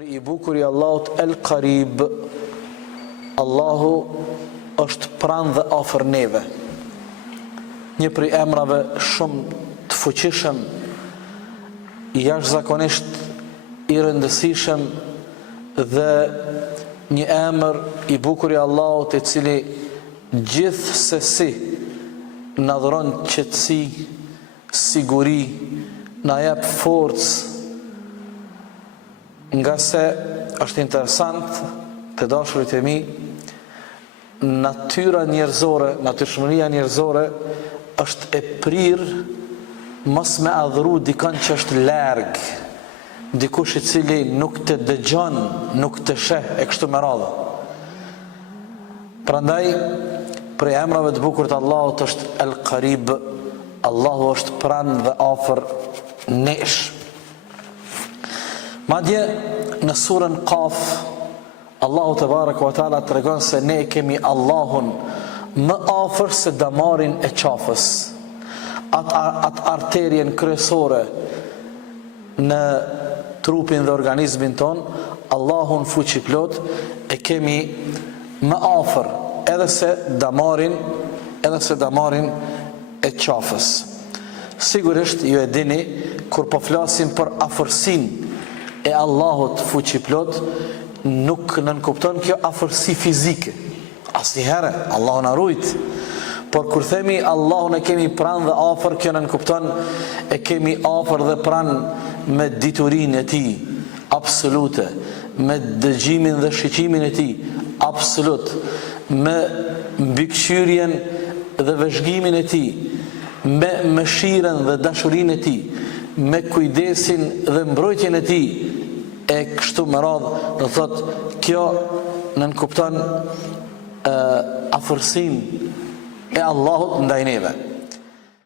Emri I bukur I Allahut El Qarib. Allahu është pranë dhe afër neve. Një prej emrave shumë të fuqishëm, jashtëzakonisht I rëndësishëm dhe një emër I bukur I Allahut I cili gjithsesi na dhuron qetësi, siguri, na jep forcë. Nga se është interesant të dashurit e mi, natyra njerëzore, natyrshmëria njerëzore është e prirë mos me adhuru dikon që është larg, dikush I cili nuk të dëgjon, nuk të sheh e kështu me radhë. Prandaj, prej emrave të bukur të Allahut është El Qarib, Allahu është pranë dhe afër nesh. Madje në surën Qaf, Allahu te baraka wa taala tregon se ne kemi Allahun më afër se damarin e qafës. Atë arterien kryesore në trupin dhe organizmin ton, Allahun fuqiplot e kemi më afër edhe se damarin e qafës. Sigurisht ju e dini, kur po flasim për afërsinë e Allahut fuqiplot, nuk nënkupton kjo afërsi fizike. Asnjëherë, Allahu na rujt. Por kur themi Allahun e kemi pranë dhe afër, kjo nënkupton e kemi afër dhe pranë me diturinë e tij absolute, me dëgjimin dhe shiqimin e tij absolut, me mbikëqyrjen dhe vëzhgimin e tij, me mëshirën dhe dashurinë e tij, me kujdesin dhe mbrojtjen e tij, e kështu me radhë, do thot kjo nënkupton afërsinë e Allahut ndaj neve.